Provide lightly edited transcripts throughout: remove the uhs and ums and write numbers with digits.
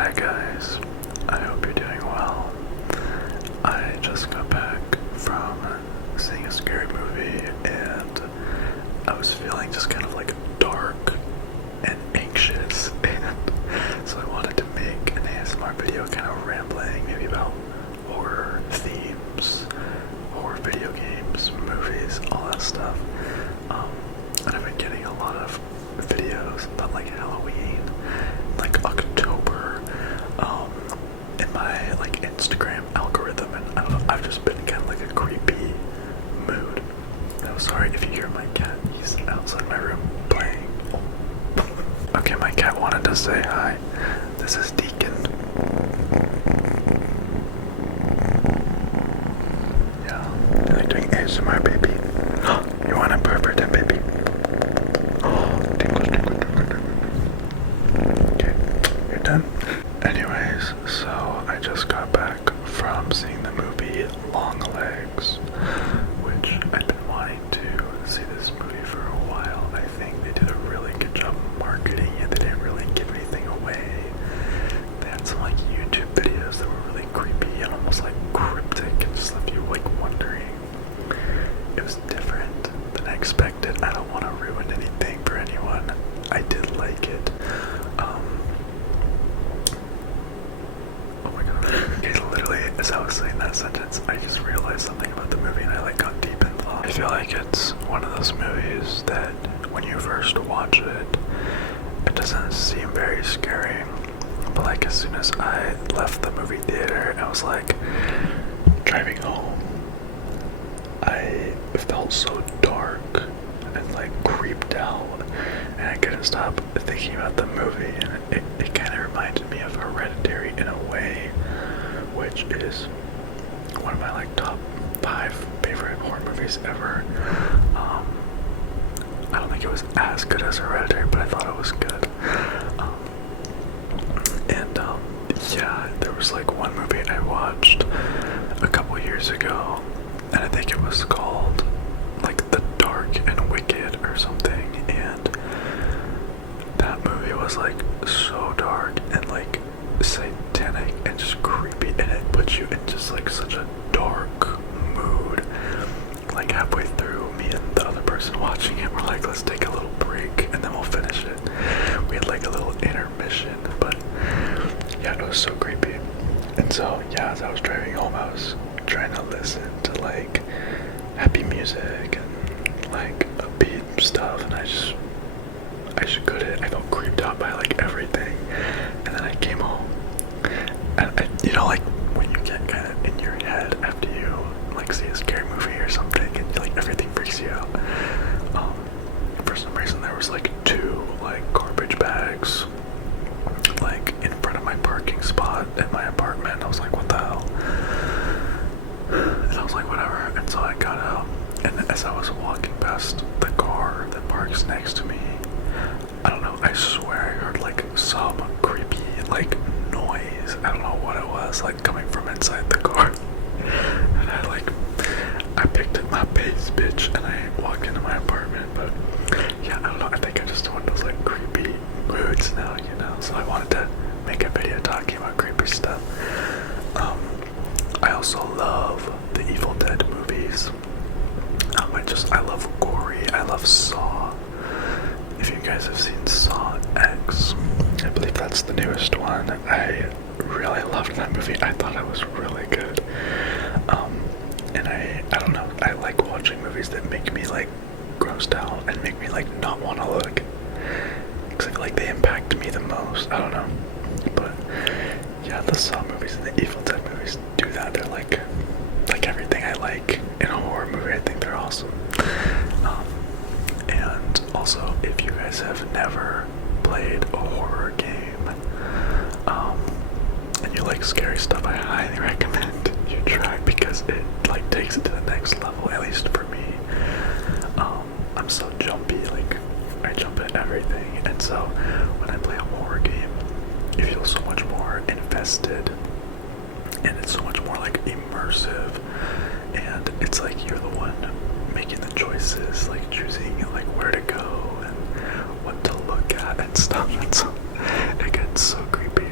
Hi guys, I hope you're doing well. I just got back from seeing a scary movie and I was feeling just kind of like dark and anxious, and so I wanted to make an ASMR video kind of rambling maybe about horror themes, horror video games, movies, all that stuff. And I've been getting a lot of videos about like Halloween, like October, in my like Instagram algorithm, and I don't know, I've just been in kind of like a creepy mood. I'm sorry if you hear my cat, he's outside my room playing. Okay, my cat wanted to say hi. This is Deacon. Yeah, you like doing ASMR, baby? You want a pervert, baby? Okay, you're done. Anyways, so I just got back from seeing the movie Longlegs, which I've been wanting to see this movie for a while. I think they did a really good job marketing it. They didn't really give anything away. They had some like YouTube videos that were really creepy and almost like cryptic and just left you like wondering. It was different than I expected. I don't want to ruin anything for anyone. I did like it. Oh my god. Okay, literally, as I was saying that sentence, I just realized something about the movie and I like got deep in thought. I feel like it's one of those movies that when you first watch it, it doesn't seem very scary. But like as soon as I left the movie theater, I was like driving home, I felt so dark and like creeped out, and I couldn't stop thinking about the movie, and it kind of reminded me of Hereditary in a way, which is one of my like top 5 favorite horror movies ever. I don't think it was as good as Hereditary, but I thought it was good. Yeah, there was like one movie I watched a couple years ago, and I think it was called like The Dark and Wicked or something, and that movie was like so dark and like satanic and just creepy, and it puts you in just like such a dark mood. Like halfway through, me and the other person watching it were like, let's take a little break and then we'll finish it. We had like a little intermission, but yeah, it was so creepy. And so yeah, as I was driving home, I was trying to listen to like happy music and like upbeat stuff, and I just couldn't. I felt creeped out by like everything. And then I came home, and you know, like when you get kind of in your head after you like see a scary movie or something, and like everything freaks you out. For some reason, there was like 2 like garbage bags like in front of my parking spot at my apartment. I was like, what the hell? And I was like, whatever. And so I got out, and as I was walking past the car that parks next to me, I don't know, I swear I heard like some creepy like noise. I don't know what it was, like coming from inside the car. And I picked up my pace, bitch, and I walked into my apartment. But yeah, I don't know, I think I just want those like creepy moods now, you know? So I wanted to make a video talking about creepy stuff. I also love the Evil Dead movies. I love gory. I love Saw. If you guys have seen Saw X, I believe that's the newest one. I really loved that movie. I thought it was really good. And I don't know, I like watching movies that make me like grossed out and make me like not want to look. Because I feel like they impact me the most. I don't know. But yeah, the Saw movies and the Evil Dead movies do that. They're like everything I like in a horror movie. I think they're awesome. And also, if you guys have never played a horror game, and you like scary stuff, I highly recommend you try, because it like takes it to the next level, at least for me. I'm so jumpy, like I jump at everything, and so when I play a horror game, you feel so much more invested, and it's so much more like immersive, and it's like you're the one making the choices, like choosing like where to go and what to look at and stuff, and so it gets so creepy.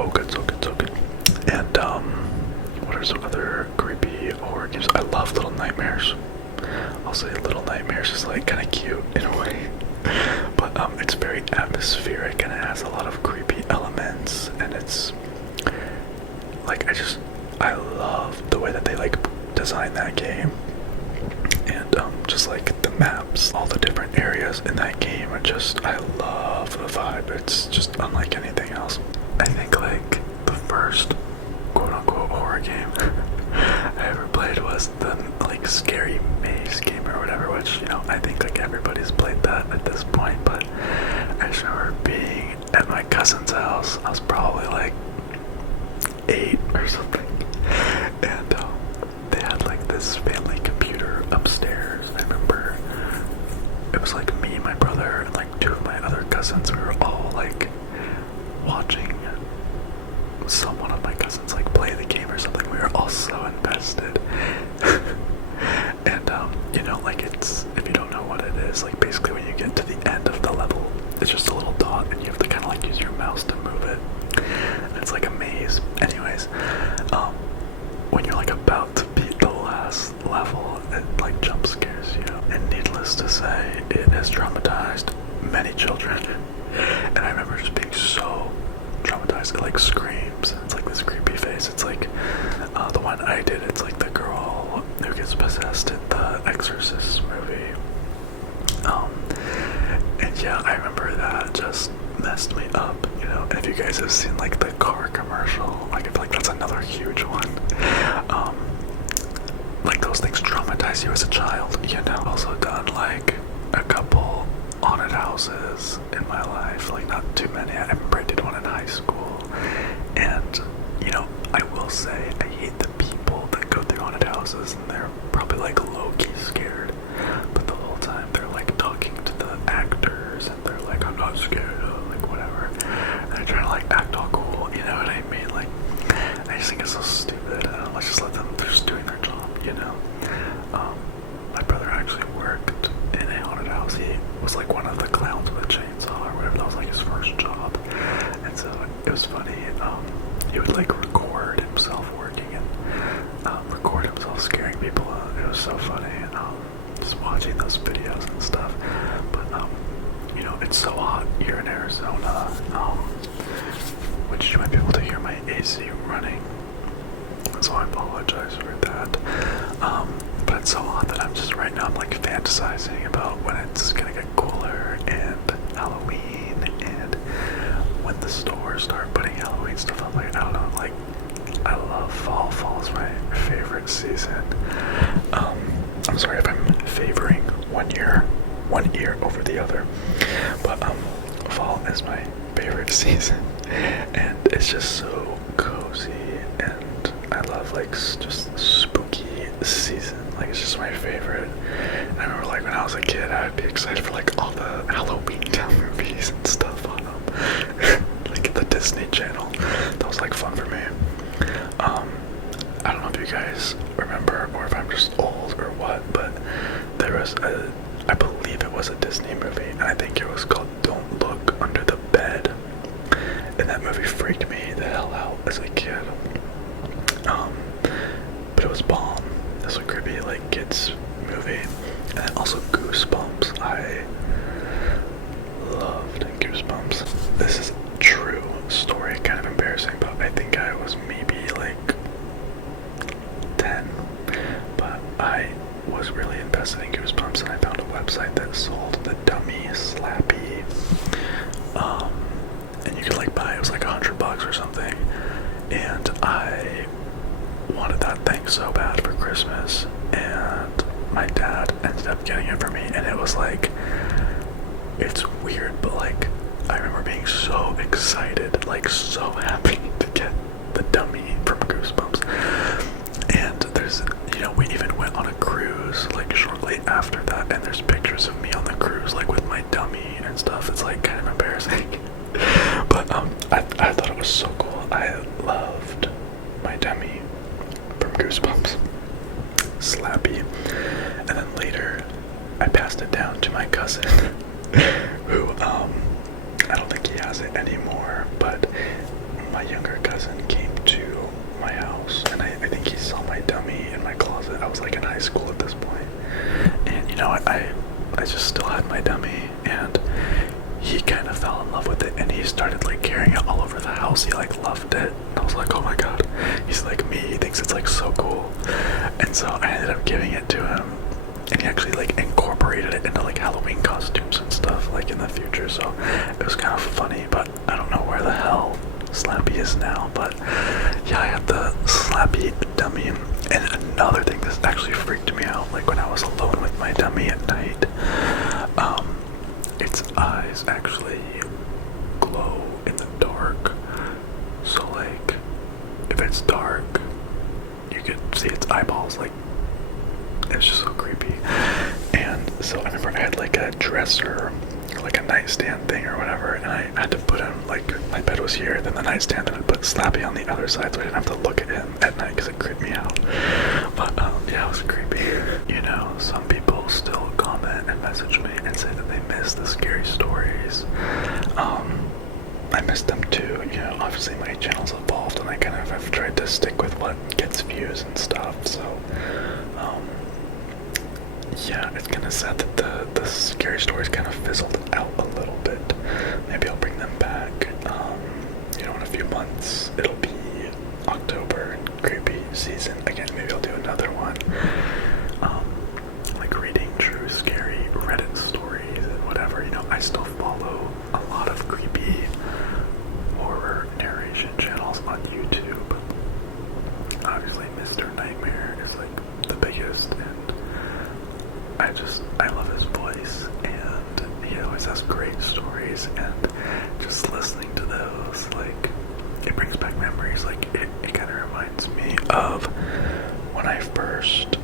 so good, so good, so good. And what are some other creepy horror games? I love Little Nightmares. I'll say Little Nightmares is like kind of cute in a way, but it's very atmospheric and it has a lot of creepy elements, and it's like I love the way that they like design that game, and just like the maps, all the different areas in that game are just, I love the vibe. It's just unlike anything else. I think like the first quote-unquote horror game I ever played was the like Scary Maze game or whatever, which, you know, I think like everybody's played that at this point. But I just remember being at my cousin's house. I was probably like 8 or something, and they had like this family computer upstairs. I remember it was like me, my brother, and like 2 of my other cousins. We were all like watching one of my cousins like play the game or something. We were all so invested. And you know, like, it's, if you don't know what it is, like basically when you get to the end of the level, it's just a little dot and you have to kind of like use your mouse to move it. And it's like a maze. Anyways, when you're like about to beat the last level, it like jump scares you. And needless to say, it has traumatized many children. And I remember just being so traumatized. It like screams. It's like this creepy face. It's like the one I did. It's like the girl who gets possessed in the Exorcist movie. And yeah, I remember that just messed me up. You know, if you guys have seen like the car commercial, like I feel like that's another huge one. Like those things traumatize you as a child. You know, also done like a couple haunted houses in my life, like not too many. I remember I did one in high school, and you know, I will say I hate the people that go through haunted houses and they're probably like low-key scared, but the whole time they're like talking to the actors and they're like, I'm not scared, like whatever, and they're trying to like act all cool, you know what I mean? Like, I just think it's so stupid. Let's just let them, they're just doing their job, you know. My brother actually worked in a haunted house. He was like one of the clowns with a chainsaw or whatever. That was like his first job. And so it was funny. He would like record himself working and record himself scaring people. It was so funny. Just watching those videos and stuff. But you know, it's so hot here in Arizona. Which you might be able to hear my AC running. So I apologize for that. But it's so hot that I'm just right now I'm like fantasizing about when it's gonna get cooler and Halloween and when the stores start putting Halloween stuff up. Like, I don't know, like I love fall. Fall is my favorite season. I'm sorry if I'm favoring one ear over the other, but fall is my favorite season, and it's just so cozy, and I love like just spooky season. Like, it's just my favorite. And I remember like when I was a kid, I would be excited for like all the Halloween Town movies and stuff on them. Like the Disney Channel. That was like fun for me. I don't know if you guys remember or if I'm just old or what, but there was I believe it was a Disney movie, and I think it was called Don't Look Under the Bed. And that movie freaked me the hell out as a kid. But it was bomb. This was a creepy like kids movie. And then also Goosebumps. I loved Goosebumps. This is a true story, kind of embarrassing, but I think I was maybe like 10. But I was really invested in Goosebumps, and I found a website that sold the dummy Slappy. And you could like buy, it was like $100 or something. And I wanted that thing so bad for Christmas, and my dad ended up getting it for me, and it was like, it's weird, but like I remember being so excited, like so happy to get the dummy from Goosebumps. And there's, you know, we even went on a cruise like shortly after that, and there's pictures of me on the cruise like with my dummy and stuff. It's like kind of embarrassing. But I thought it was so cool. I loved my dummy from Goosebumps, Slappy. And then later I passed it down to my cousin who I don't think he has it anymore, but my younger cousin came to my house, and I think he saw my dummy in my closet. I was like in high school at this point, and you know, I just still had my dummy, and he kind of fell in love with it, and he started like carrying it all over the house. He like loved it. I was like, oh my god, he's like me. He thinks it's like so cool, and so I ended up giving it to him, and he actually like incorporated it into like Halloween costumes and stuff like in the future. So it was kind of funny, but I don't know where the hell Slappy is now. But yeah, I had the Slappy dummy, and another thing that actually freaked me out, like when I was alone with my dummy at night, its eyes actually glow in the dark. So like, if it's dark, you could see its eyeballs. Like, it's just so creepy. And so I remember I had like a dresser, or like a nightstand thing or whatever, and I had to put him, like, my bed was here, then the nightstand, then I'd put Slappy on the other side so I didn't have to look at him at night because it creeped me out. But yeah, it was creepy. You know, some people still comment and message me and say that they miss the scary stories. I miss them too. You know, obviously my channel's evolved and I kind of have tried to stick with what gets views and stuff, so yeah, it's kind of sad that the scary stories kind of fizzled out a little bit. Maybe I'll bring them back. You know, in a few months it'll be October and creepy season again. Maybe I'll do another one. Like reading true scary Reddit stories and whatever. You know, I still follow a lot of creepy horror narration channels on YouTube. Obviously, Mr. Nightmare is like the biggest, and I love his voice, and he always has great stories, and just listening to those, like, it brings back memories. Like, it kind of reminds me of when I first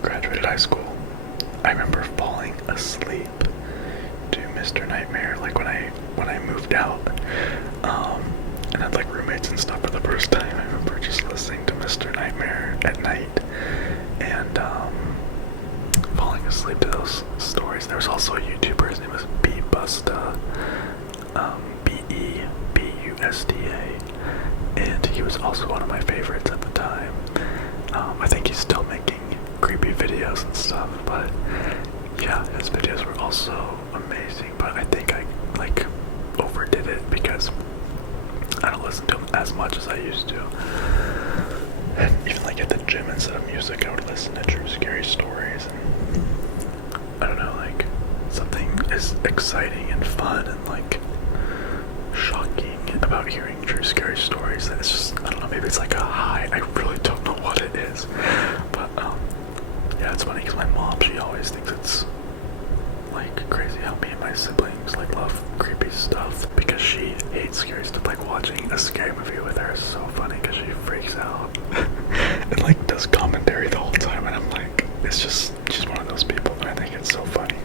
graduated high school. I remember falling asleep to Mr. Nightmare, like when I moved out, and had like roommates and stuff for the first time. I remember just listening to Mr. Nightmare at night, and falling asleep to those stories. There was also a YouTuber, his name was Bbusta, Bebusta, and he was also one of my favorites at the time. I think he's still making creepy videos and stuff, but yeah, his videos were also amazing, but I think I like overdid it because I don't listen to him as much as I used to. And even like at the gym, instead of music, I would listen to true scary stories. And I don't know, like, something is exciting and fun and like shocking about hearing true scary stories. It's just, I don't know, maybe it's like a high. I really don't know what it is. But yeah, it's funny because my mom, she always thinks it's like crazy how me and my siblings like love creepy stuff, because she hates scary stuff. Like watching a scary movie with her is so funny because she freaks out and like does commentary the whole time, and I'm like, it's just, she's one of those people, and I think it's so funny.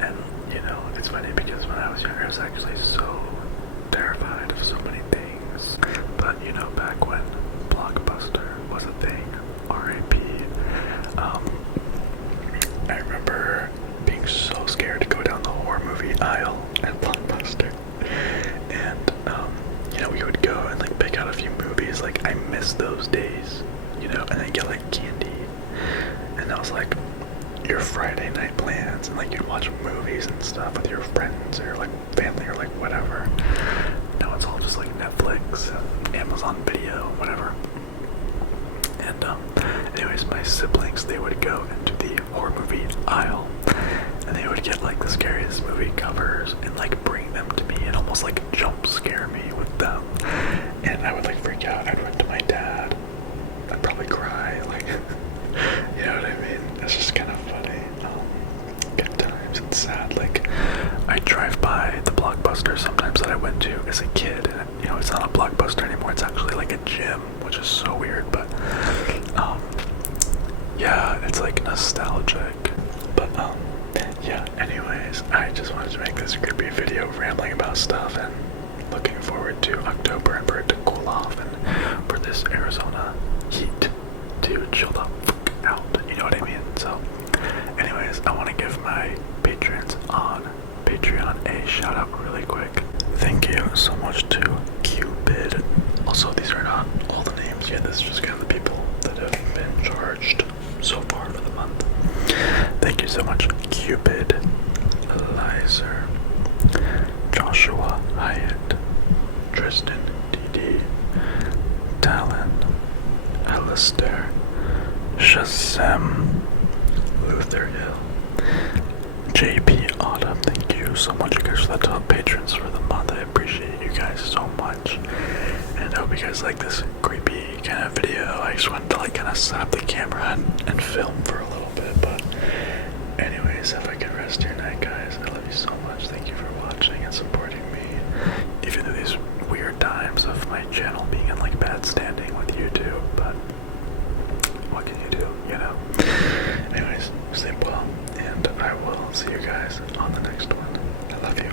And you know, it's funny because when I was younger I was actually so terrified of so many things, but you know, back when Blockbuster was a thing, R.I.P. I remember being so scared to go down the horror movie aisle at Blockbuster, and you know, we would go and like pick out a few movies. Like, I miss those days, you know, and then get like candy, and that was like your Friday night plans, and like you'd watch movies and stuff with your friends or like family or like whatever. Now it's all just like Netflix and Amazon Video and whatever. And anyways, my siblings, they would go into the horror movie aisle, and they would get like the scariest movie covers and like bring them to me and almost like jump scare me with them. And I would like freak out. I'd run to my dad. I'd probably cry, like, you know what I mean? It's just kind of funny. Good times. It's sad. Like, I drive by the Blockbuster sometimes that I went to as a kid, and you know, it's not a Blockbuster anymore. It's actually like a gym, which is so weird, but yeah, it's like nostalgic. But yeah, anyways, I just wanted to make this creepy video rambling about stuff and looking forward to October and for it to cool off and for this Arizona heat to chill the fuck out, you know what I mean? So anyways, I want to give my patrons on Patreon a shout out really quick. Thank you so much to Cupid. Also, these are not all the names yet. This is just kind of the people that have been charged so far for the month. Thank you so much, Cupid, Lizer, Joshua Hyatt, Tristan DD, Talon, Alistair, Shazam, Luther Hill, JP Autumn. Thank you so much, you guys, for the top patrons for the month. I appreciate you guys so much, and I hope you guys like this creepy kind of video. I just wanted to like kind of set up the camera and film for a little bit, but anyways, have a good rest of your night, guys. I love you so much. Thank you for watching and supporting me, even through these weird times of my channel being in like bad standing with YouTube, but what can you do, you know? Anyways, sleep well, and I will see you guys on the next one. I love you.